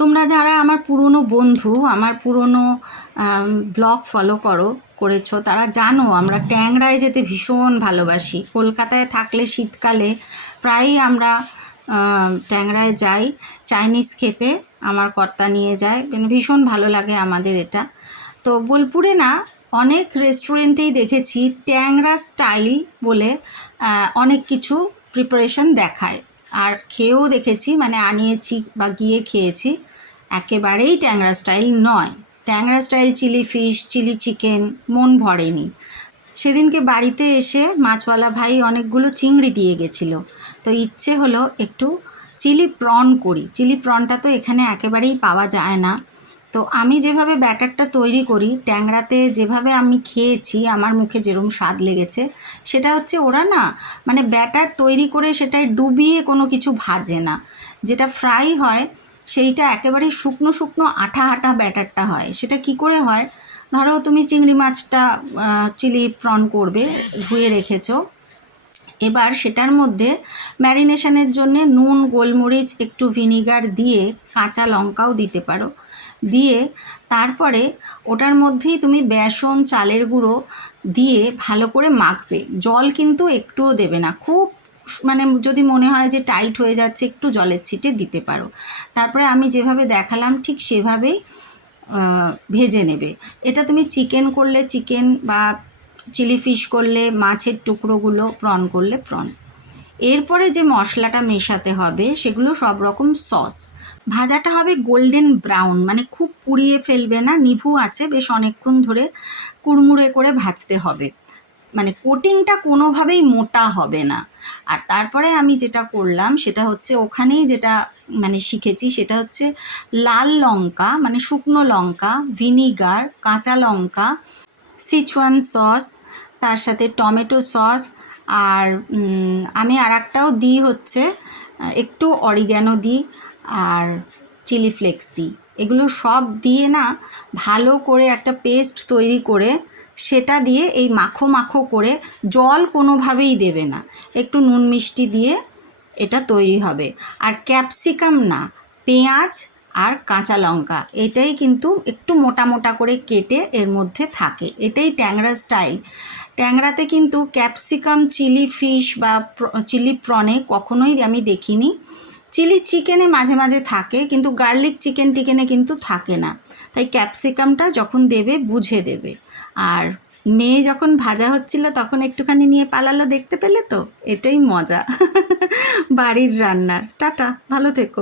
তোমরা যারা আমার পুরনো বন্ধু, আমার পুরনো ব্লগ ফলো করেছো, তারা জানো আমরা ট্যাংরায় যেতে ভীষণ ভালোবাসি। কলকাতায় থাকলে শীতকালে প্রায়ই আমরা ট্যাংরায় যাই চাইনিজ খেতে। আমার কর্তা নিয়ে যায়, ভীষণ ভালো লাগে আমাদের এটা। তো বোলপুরে না অনেক রেস্টুরেন্টেই দেখেছি ট্যাংরা স্টাইল বলে অনেক কিছু প্রিপারেশন দেখায়, আর খেয়েও দেখেছি, মানে আনিয়েছি বা গিয়ে খেয়েছি। একেবারেই ট্যাংরা স্টাইল নয়। Tangra style chilli fish, chilli chicken মন ভরেনি। সেদিনকে বাড়িতে এসে মাছওয়ালা ভাই অনেকগুলো চিংড়ি দিয়ে গেছিলো, তো ইচ্ছে হলো একটু চিলি প্রন করি। চিলি প্রনটা তো এখানে একেবারেই পাওয়া যায় না। তো আমি যেভাবে ব্যাটারটা তৈরি করি, ট্যাংরাতে যেভাবে আমি খেয়েছি, আমার মুখে যেরকম স্বাদ লেগেছে, সেটা হচ্ছে ওরা না মানে ব্যাটার তৈরি করে সেটায় ডুবিয়ে কোনো কিছু ভাজে না। যেটা ফ্রাই হয় সেইটা একেবারেই শুকনো শুকনো আঠা আঠা ব্যাটারটা হয়। সেটা কি করে হয়, ধরো তুমি চিংড়ি মাছটা চিলি প্রন করবে, ধুয়ে রেখেছো, এবার সেটার মধ্যে ম্যারিনেশনের জন্য নুন, গোলমরিচ, একটু ভিনিগার দিয়ে, কাঁচা লঙ্কাও দিতে পারো, দিয়ে তারপরে ওটার মধ্যেই তুমি বেসন, চালের গুঁড়ো দিয়ে ভালো করে মাখবে। জল কিন্তু একটুও দেবে না। খুব মানে যদি মনে হয় যে টাইট হয়ে যাচ্ছে, একটু জলের ছিটে দিতে পারো। তারপরে আমি যেভাবে দেখালাম ঠিক সেভাবেই ভেজে নেবে। এটা তুমি চিকেন করলে চিকেন, বা চিলি ফিশ করলে মাছের টুকরোগুলো, প্রন করলে প্রন। এরপরে যে মশলাটা মেশাতে হবে সেগুলো সব রকম সস। ভাজাটা হবে গোল্ডেন ব্রাউন, মানে খুব পুড়িয়ে ফেলবে না, নিভু আছে বেশ অনেকক্ষণ ধরে কুড়মুড়ে করে ভাজতে হবে। মানে কোটিংটা কোনোভাবেই মোটা হবে না। আর তারপরে আমি যেটা করলাম সেটা হচ্ছে, ওখানেই যেটা মানে শিখেছি সেটা হচ্ছে লাল লঙ্কা, মানে শুকনো লঙ্কা, ভিনিগার, কাঁচা লঙ্কা, সিচুয়ান সস, তার সাথে টমেটো সস, আর আমি আর একটাও দিই হচ্ছে একটু অরিগ্যানো দিই, আর চিলি ফ্লেক্স দিই। এগুলো সব দিয়ে না ভালো করে একটা পেস্ট তৈরি করে সেটা দিয়ে এই মাখো মাখো করে, জল কোনোভাবেই দেবে না, একটু নুন মিষ্টি দিয়ে এটা তৈরি হবে। আর ক্যাপসিকাম না, পেঁয়াজ আর কাঁচা লঙ্কা, এটাই কিন্তু একটু মোটা মোটা করে কেটে এর মধ্যে থাকে। এটাই ট্যাংরা স্টাইল। ট্যাংরাতে কিন্তু ক্যাপসিকাম চিলি ফিশ বা চিলি প্রনে কখনোই আমি দেখিনি। চিলি চিকেনে মাঝে মাঝে থাকে, কিন্তু গার্লিক চিকেন টিকেনে কিন্তু থাকে না। তাই ক্যাপসিকামটা যখন দেবে বুঝে দেবে। আর মেয়ে যখন ভাজা হচ্ছিল তখন একটুখানি নিয়ে পালালো, দেখতে পেলে তো? এটাই মজা বাড়ির রান্নার। টাটা, ভালো থেকো।